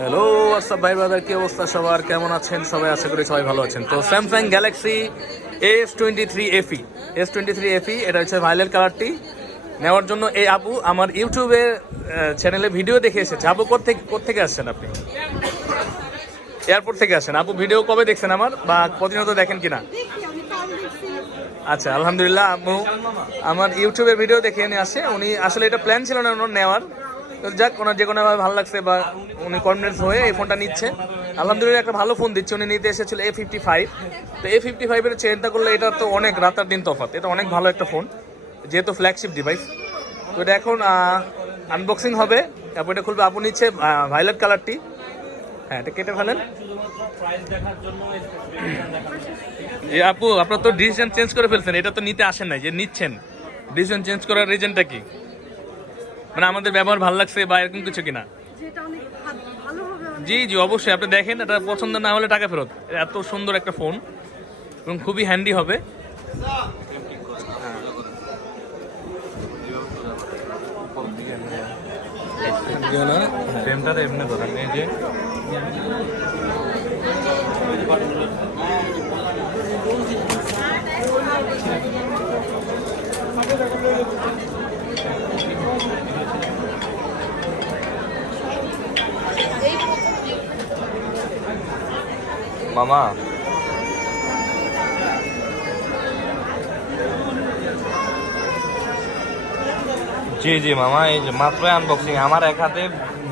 Hello WhatsApp ভাই brother, কি অবস্থা সবার, কেমন আছেন সবাই? আশা করি সবাই ভালো আছেন। তো স্যামসাং গ্যালাক্সি S23 FE এটা হচ্ছে ভায়োলেট কালারটি নেওয়ার জন্য এই আপু আমার ইউটিউবে চ্যানেলে ভিডিও দেখে এসেছে। আপু কোত্থেকে আসছেন আপনি? এয়ারপোর্ট থেকে আসেন। আপু ভিডিও কবে দেখছেন আমার, বা প্রতিনিয়ত দেখেন কিনা? আচ্ছা, আলহামদুলিল্লাহ। আপু আমার ইউটিউবের ভিডিও দেখে নিয়ে আসে। উনি আসলে এটা প্ল্যান ছিল না ওনার নেওয়ার, তো যাক ওনার যে কোনোভাবে ভালো লাগছে বা উনি কনফিডেন্স হয়ে এই ফোনটা নিচ্ছে। আলহামদুলিল্লাহ একটা ভালো ফোন দিচ্ছে। উনি নিতে এসেছিল A55। তো A55 এর চিন্তা করলে এটা তো অনেক রাতার দিন তফাৎ। এটা অনেক ভালো একটা ফোন, যেহেতু ফ্ল্যাগশিপ ডিভাইস। তো এটা এখন আনবক্সিং হবে, তারপর এটা খুলবে। আপু নিচ্ছে ভায়োলেট কালারটি। হ্যাঁ, এটা কেটে ফেলেন। আপু আপনার তো ডিসিশন চেঞ্জ করে ফেলছেন, এটা তো নিতে আসেন নাই, যে নিচ্ছেন। ডিসিশন চেঞ্জ করার রিজনটা কি? মানে আমাদের ব্যবহার ভালো লাগছে বা এরকম কিছু কিনা? জি জি, অবশ্যই আপনি দেখেন, এটা পছন্দ না হলে টাকা ফেরত। এত সুন্দর একটা ফোন এবং খুবই হ্যান্ডি হবে। মামা জি জি মামা, এই যে মাত্র আনবক্সিং। আমার এক হাতে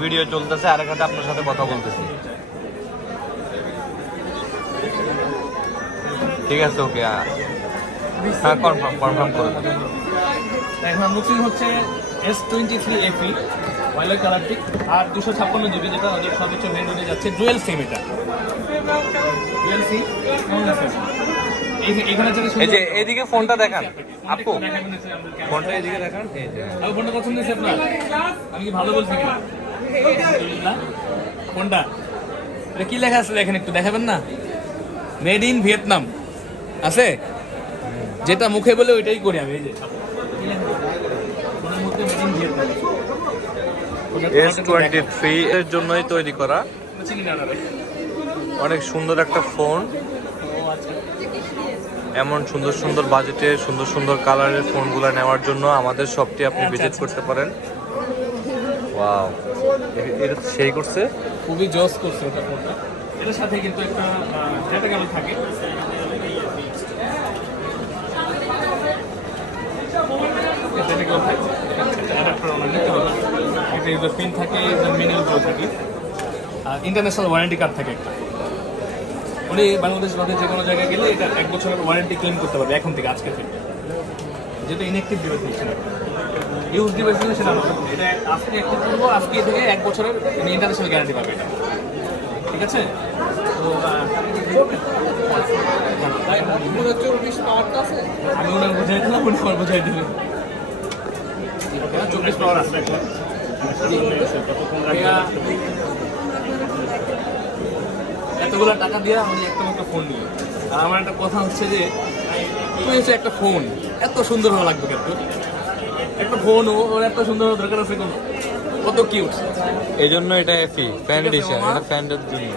ভিডিও চলতেছে, আর এক হাতে আপনার সাথে কথা বলতেছি। ঠিক আছে, ওকে। হ্যাঁ, কনফার্ম করে দেবেন। এখন আনবক্সিং হচ্ছে S23 FE ভায়োলেট কালারটি, আর 256 GB, যেটা ওদের সর্বোচ্চ ভ্যারিয়েন্টে যাচ্ছে। ডুয়েল সিম, এটা ডুয়েল সিম। এইখানে এই যে এইদিকে ফোনটা দেখান আপু, ফোনটা এদিকে দেখান। এই যে আমি ফোনটা পছন্দ হয়েছে আপনার? আমি কি ভালো বলছি কিনা? ফোনটা এটা কি লেখা আছে দেখেন, একটু দেখাবেন না? মেড ইন ভিয়েতনাম আছে, যেটা মুখে বলে ওইটাই করি আমি। এই যে S23 এর জন্যই তৈরি করা, অনেক সুন্দর একটা ফোন। এমন সুন্দর সুন্দর বাজেটে সুন্দর সুন্দর কালারের ফোনগুলো নেওয়ার জন্য আমাদের শপটি আপনি ভিজিট করতে পারেন। ওয়াও, এটা সেই করছে, খুবই জস করছে ওটা ফোনটা। এটার সাথে কিন্তু একটা ডেটা কেবল থাকে। পিন থাকে, মিনিমাম থাকে, আর ইন্টারন্যাশনাল ওয়ারেন্টি কার্ড থাকে একটা। উনি বাংলাদেশ বাদে যে কোনো জায়গায় গেলে এটা 1 বছরের ওয়ারেন্টি ক্লেম করতে পারবে এখন থেকে, আজকে থেকে। যেটা ইনঅ্যাক্টিভ ডিভাইস নিচ্ছে না, ইউজ ডিভাইস নিলে সেটা না। এটা আজকে অ্যাক্টিভ করবো, আজকে থেকে 1 বছরের ইন্টারন্যাশনাল গ্যারান্টি পাবে এটা। ঠিক আছে? তো আমি ওনার বোঝাই দিলাম, উনি আমার বোঝাই দিলেন। 24 পাওয়ার আসবে এখন। এতগুলো টাকা দিয়ে আমি একটা মাত্র ফোন নিই। আর আমার একটা কথা হচ্ছে যে, তুই হচ্ছে একটা ফোন এত সুন্দর ভালো লাগবে কিন্তু একটা ফোন ওর এত সুন্দর হওয়ার দরকার আছে কোনো? কত কিউট। এই জন্য এটা FE ফ্যান এডিশন, এটা ফ্যানদের জন্য।